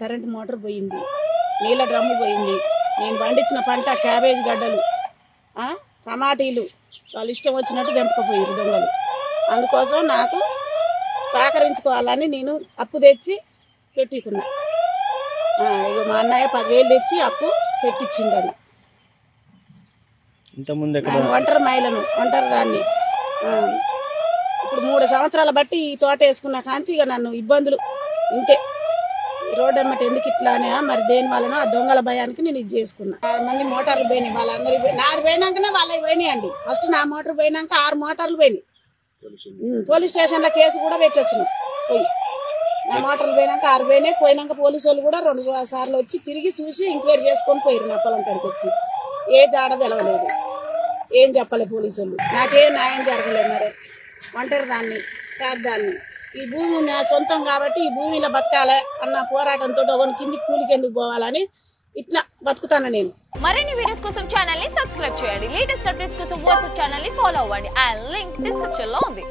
Current motor పోయింది, నీళ్ళ drum పోయింది, నేను పండించిన పంట క్యాబేజ్ గడ్డలు, టమాటీలు వాళ్ళు ఇష్టం వచ్చినట్టు తెంపకపోయారు దొంగలు. అందుకోసం నాకు సహకరించుకోవాలని నేను అప్పు తెచ్చి పెట్టుకున్నా. ఇక మా అన్నయ్య 10,000 తెచ్చి అప్పు పెట్టించిండు. అది ఒంటరి మహిళను, ఒంటరి దాన్ని. ఇప్పుడు 3 సంవత్సరాల బట్టి ఈ తోట వేసుకున్నా కాంచి ఇక నన్ను ఇబ్బందులు ఇంతే. రోడ్డు అమ్మట ఎందుకు ఇట్లానే మరి దేని వలన ఆ దొంగల భయానికి నేను ఇది చేసుకున్నా. 6 మంది మోటార్లు పోయినాయి, వాళ్ళందరూ నాది పోయినాకనే వాళ్ళవి పోయినాయి అండి. ఫస్ట్ నా మోటార్ పోయినాక 6 మోటార్లు పోయినాయి. పోలీస్ స్టేషన్లో కేసు కూడా పెట్టొచ్చినాం. పోయి నా మోటార్లు పోయినాక 6 పోయినాయి. పోయినాక పోలీసు వాళ్ళు కూడా 2 సార్లు వచ్చి తిరిగి చూసి ఎంక్వైరీ చేసుకొని పోయారు. నా పొలం కాడికి వచ్చి ఏ జాడ తెలవలేదు, ఏం చెప్పలే పోలీసు వాళ్ళు. నాకేం న్యాయం జరగలేదు. మరి ఒంటరి దాన్ని, పేదదాన్ని, ఈ భూమి నా సొంతం కాబట్టి ఈ భూమిలో బతకాలి అన్న పోరాటంతో ఒకని కింది కూలికి ఎందుకు పోవాలని ఇట్లా బతుకుతాను నేను. మరిన్ని వీడియోస్ కోసం ఛానల్ ని సబ్స్క్రైబ్ చేయండి. లేటెస్ట్ అప్డేట్స్ కోసం వాట్సాప్ ఛానల్ ని ఫాలో అవ్వండి. ఆ లింక్ డిస్క్రిప్షన్ లో ఉంది.